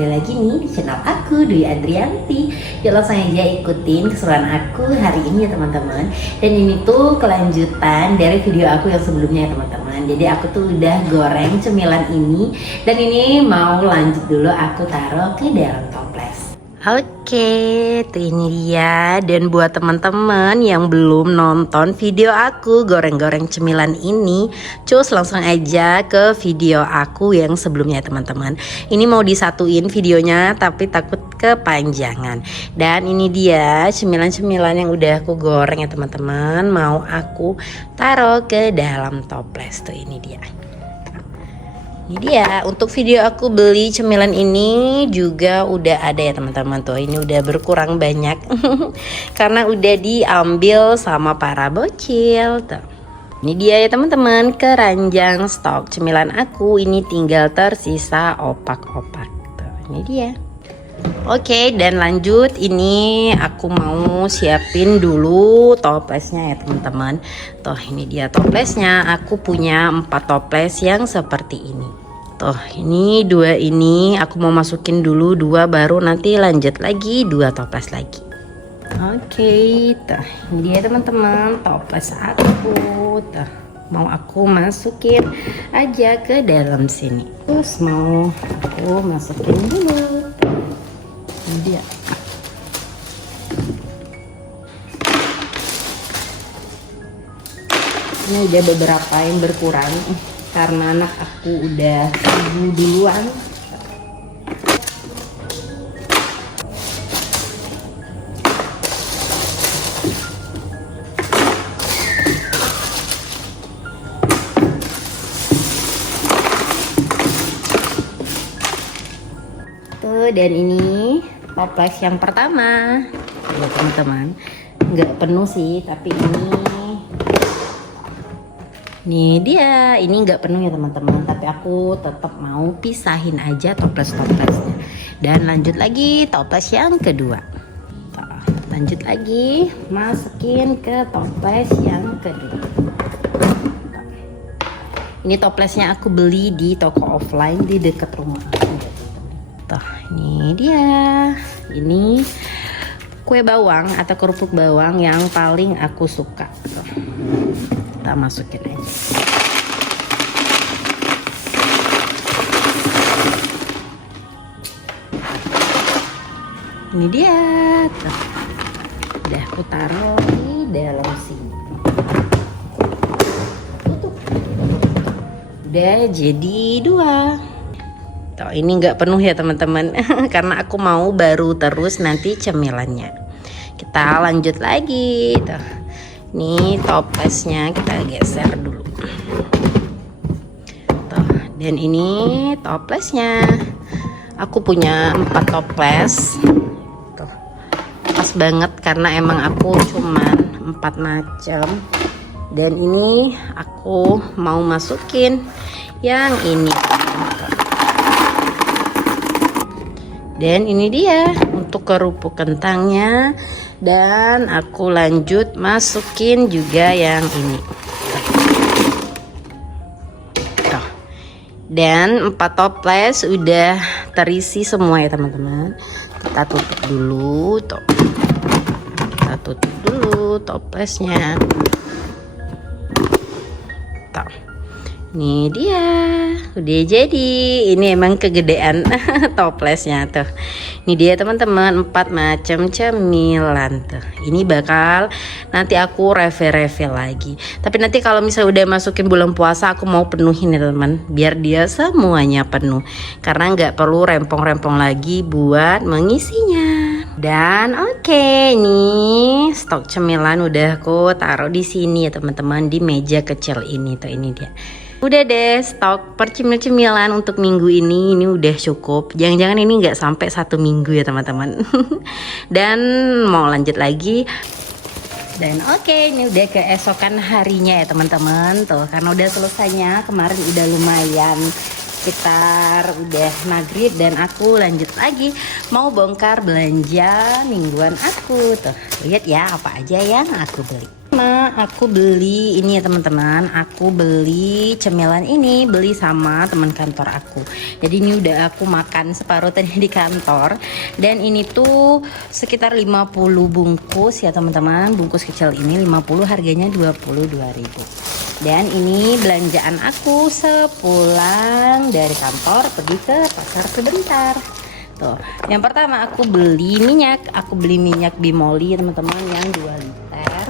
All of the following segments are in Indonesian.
kembali lagi nih di channel aku, Dwi Adrianti. Ya langsung aja ikutin keseruan aku hari ini ya teman-teman. Dan ini tuh kelanjutan dari video aku yang sebelumnya ya teman-teman. Jadi aku tuh udah goreng cemilan ini. Dan ini mau lanjut dulu aku taruh ke dalam toples. Oke, tuh ini dia. Dan buat teman-teman yang belum nonton video aku goreng-goreng cemilan ini, cus langsung aja ke video aku yang sebelumnya teman-teman. Ini mau disatuin videonya tapi takut kepanjangan. Dan ini dia cemilan-cemilan yang udah aku goreng ya teman-teman. Mau aku taruh ke dalam toples, tuh ini dia. Ini dia, untuk video aku beli cemilan ini juga udah ada ya teman-teman. Tuh ini udah berkurang banyak karena udah diambil sama para bocil tuh. Ini dia ya teman-teman, keranjang stok cemilan aku. Ini tinggal tersisa opak-opak tuh. Ini dia. Oke, dan lanjut, ini aku mau siapin dulu toplesnya ya teman-teman. Tuh ini dia toplesnya. Aku punya 4 toples yang seperti ini. Tuh ini 2, ini aku mau masukin dulu 2, baru nanti lanjut lagi 2 toples lagi. Oke, tuh ini dia teman-teman toples aku. Tuh mau aku masukin aja ke dalam sini. Terus mau aku masukin dulu. Ini dia. Ini udah beberapa yang berkurang karena anak aku udah sembuh duluan. Tuh, dan ini toples yang pertama ya teman-teman, nggak penuh sih tapi ini dia, ini nggak penuh ya teman-teman, tapi aku tetap mau pisahin aja toples-toplesnya. Dan lanjut lagi toples yang kedua. Lanjut lagi masukin ke toples yang kedua. Ini toplesnya aku beli di toko offline di dekat rumah aku. Tuh ini dia, ini kue bawang atau kerupuk bawang yang paling aku suka. Tuh. Kita masukin aja. Ini dia. Tuh. Udah aku taruh di dalam sini. Tutup. Udah jadi 2. Tuh, ini nggak penuh ya teman-teman karena aku mau baru terus nanti cemilannya. Kita lanjut lagi. Tuh. Ini toplesnya kita geser dulu. Tuh, dan ini toplesnya. Aku punya 4 toples. Tuh. Pas banget karena emang aku cuman 4 macam. Dan ini aku mau masukin yang ini. Dan ini dia untuk kerupuk kentangnya. Dan aku lanjut masukin juga yang ini. Tuh. Dan 4 toples udah terisi semua ya teman-teman. Kita tutup dulu. Tuh. Kita tutup dulu toplesnya. Tuh. Ini dia, udah jadi. Ini emang kegedean toplesnya tuh. Ini dia teman-teman, 4 macam cemilan tuh. Ini bakal nanti aku refill lagi. Tapi nanti kalau misalnya udah masukin bulan puasa aku mau penuhin ya teman, biar dia semuanya penuh. Karena nggak perlu rempong-rempong lagi buat mengisinya. Dan oke, nih stok cemilan udah aku taruh di sini ya teman-teman, di meja kecil ini tuh, ini dia. Udah deh, stok percemil-cemilan untuk minggu ini udah cukup. Jangan-jangan ini nggak sampai 1 minggu ya teman-teman. Dan mau lanjut lagi. Dan oke, ini udah keesokan harinya ya teman-teman. Tuh, karena udah selesainya kemarin udah lumayan sekitar udah maghrib, dan aku lanjut lagi mau bongkar belanja mingguan aku. Tuh, lihat ya apa aja yang aku beli. Aku beli ini ya teman-teman, aku beli cemilan ini, beli sama teman kantor aku. Jadi ini udah aku makan separuh tadi di kantor. Dan ini tuh sekitar 50 bungkus ya teman-teman. Bungkus kecil ini 50, harganya 22.000. Dan ini belanjaan aku sepulang dari kantor pergi ke pasar sebentar. Tuh, yang pertama aku beli minyak. Aku beli minyak Bimoli teman-teman yang 2 liter.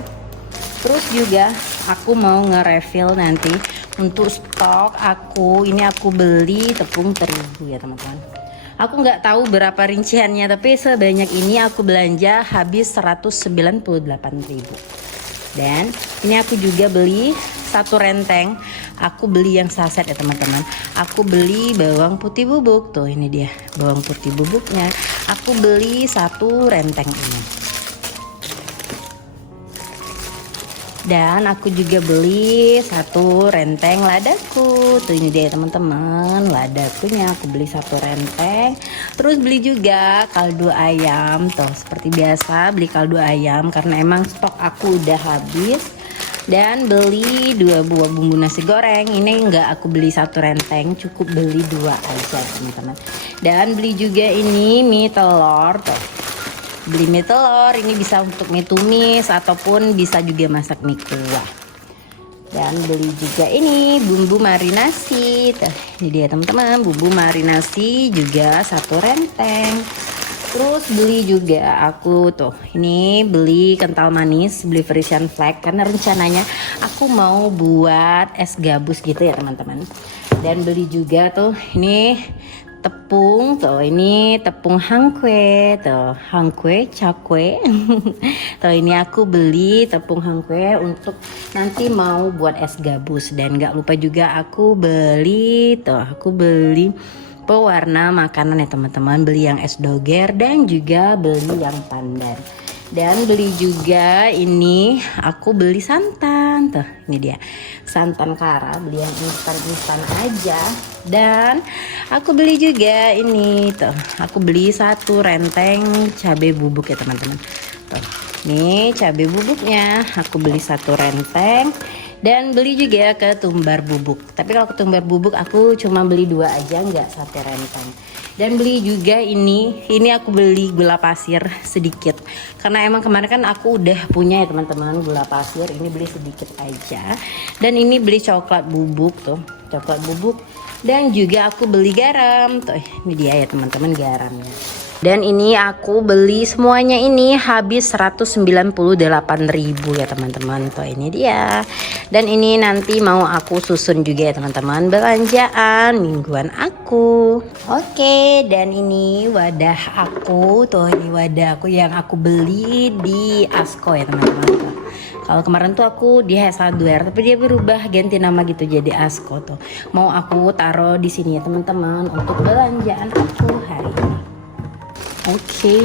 Terus juga aku mau nge-refill nanti untuk stok aku. Ini aku beli tepung terigu ya teman-teman. Aku nggak tahu berapa rinciannya, tapi sebanyak ini aku belanja habis 198.000. Dan ini aku juga beli satu renteng. Aku beli yang saset ya teman-teman. Aku beli bawang putih bubuk. Tuh ini dia bawang putih bubuknya. Aku beli satu renteng ini. Dan aku juga beli satu renteng ladaku. Tuh ini dia teman-teman, ladakunya aku beli satu renteng. Terus beli juga kaldu ayam. Tuh seperti biasa beli kaldu ayam karena emang stok aku udah habis. Dan beli 2 buah bumbu nasi goreng. Ini enggak aku beli satu renteng, cukup beli 2 aja teman-teman. Dan beli juga ini mie telur. Tuh beli mie telur, ini bisa untuk mie tumis ataupun bisa juga masak mie kuah. Dan beli juga ini bumbu marinasi. Tuh, ini dia teman-teman, bumbu marinasi juga satu renteng. Terus beli juga aku tuh, ini beli kental manis, beli Frisian Flag karena rencananya aku mau buat es gabus gitu ya teman-teman. Dan beli juga tuh ini tepung, tuh ini tepung hangkwe, tuh hangkwe cakwe. Tuh ini aku beli tepung hangkwe untuk nanti mau buat es gabus. Dan gak lupa juga aku beli pewarna makanan ya teman-teman, beli yang es doger dan juga beli yang pandan. Dan beli juga ini aku beli santan. Tuh ini dia santan kara, beli yang instan aja. Dan aku beli juga ini tuh, aku beli satu renteng cabai bubuk ya teman-teman. Tuh nih cabai bubuknya aku beli satu renteng. Dan beli juga ketumbar bubuk, tapi kalau ketumbar bubuk aku cuma beli 2 aja, nggak satu renteng. Dan beli juga ini aku beli gula pasir sedikit karena emang kemarin kan aku udah punya ya teman-teman gula pasir, ini beli sedikit aja. Dan ini beli coklat bubuk tuh, coklat bubuk. Dan juga aku beli garam tuh, ini dia ya teman-teman garamnya. Dan ini aku beli semuanya ini habis 198.000 ya teman-teman. Tuh ini dia. Dan ini nanti mau aku susun juga ya teman-teman belanjaan mingguan aku. Oke, dan ini wadah aku. Tuh ini wadah aku yang aku beli di Asko ya teman-teman. Kalau kemarin tuh aku di Hardware, tapi dia berubah ganti nama gitu jadi Asko tuh. Mau aku taruh di sini ya teman-teman untuk belanjaan aku hari ini. Oke,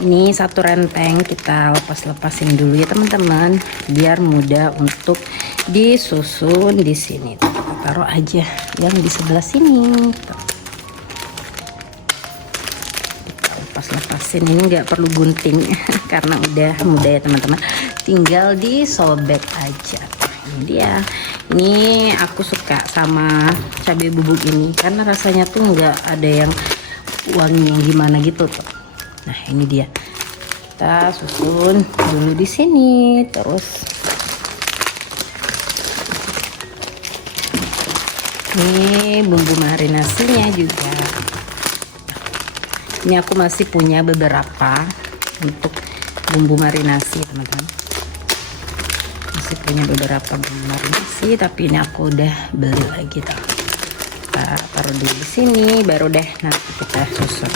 ini satu renteng kita lepasin dulu ya teman-teman biar mudah untuk disusun di sini. Kita taruh aja yang di sebelah sini. Kita lepasin ini nggak perlu gunting karena udah mudah ya teman-teman. Tinggal disobek aja. Ini dia. Ini aku suka sama cabai bubuk ini karena rasanya tuh nggak ada yang wangi yang gimana gitu tuh. Nah ini dia, kita susun dulu di sini. Terus ini bumbu marinasinya juga. Ini aku masih punya beberapa untuk bumbu marinasi teman-teman, masih punya beberapa bumbu marinasi tapi ini aku udah beli lagi tuh. Kita taruh dulu di sini baru deh nanti kita susun.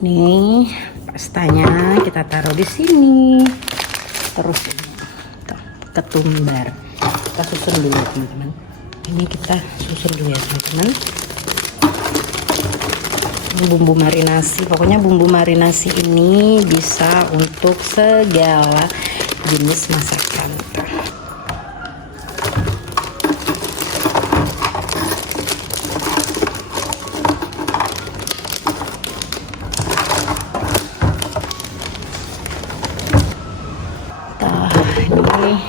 Nih pastanya kita taruh di sini. Terus tuh, ketumbar kita susun dulu ya teman-teman. Ini kita susun dulu ya teman-teman. Bumbu marinasi, pokoknya bumbu marinasi ini bisa untuk segala jenis masakan.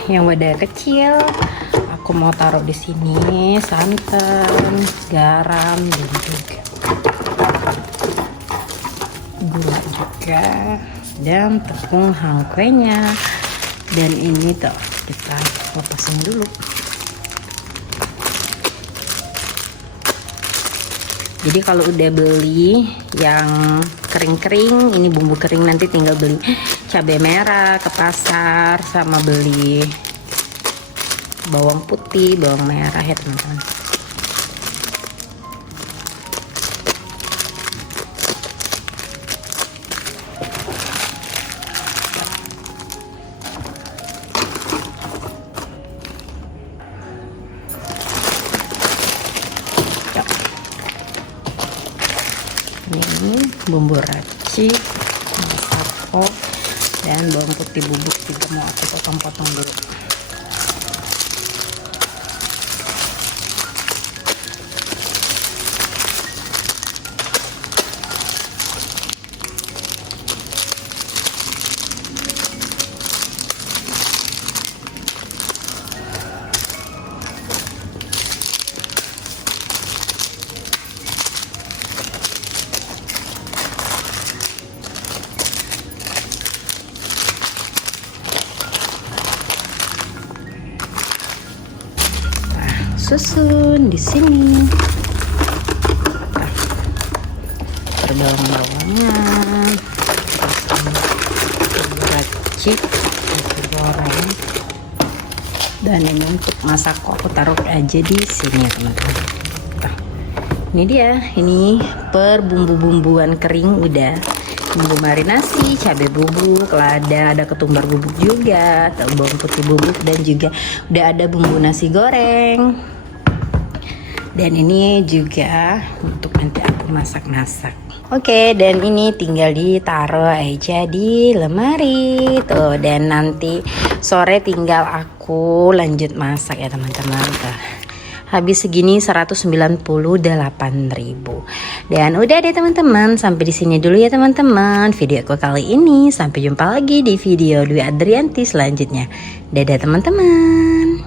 yang wadah kecil aku mau taruh di sini santan, garam, dan juga gula juga, dan tepung hangkenya. Dan ini tuh kita lepasin dulu. Jadi kalau udah beli yang kering-kering, ini bumbu kering, nanti tinggal beli cabai merah ke pasar sama beli bawang putih, bawang merah ya teman-teman. Ini bumbu racik, masako, dan bawang putih bubuk juga mau aku potong-potong dulu. Susun di sini bawang-bawangan, racik, goreng, dan ini untuk masako aku taruh aja di sini ya teman-teman. Ini dia, ini per bumbu-bumbuan kering udah, bumbu marinasi, cabai bubuk, lada, ada ketumbar bubuk juga, bawang putih bubuk, dan juga udah ada bumbu nasi goreng. Dan ini juga untuk nanti aku masak-masak. Oke, dan ini tinggal ditaruh aja di lemari tuh, dan nanti sore tinggal aku lanjut masak ya teman-teman. Habis segini 198.000. Dan udah deh teman-teman, sampai di sini dulu ya teman-teman video aku kali ini. Sampai jumpa lagi di video Dwi Adrianti selanjutnya. Dadah teman-teman.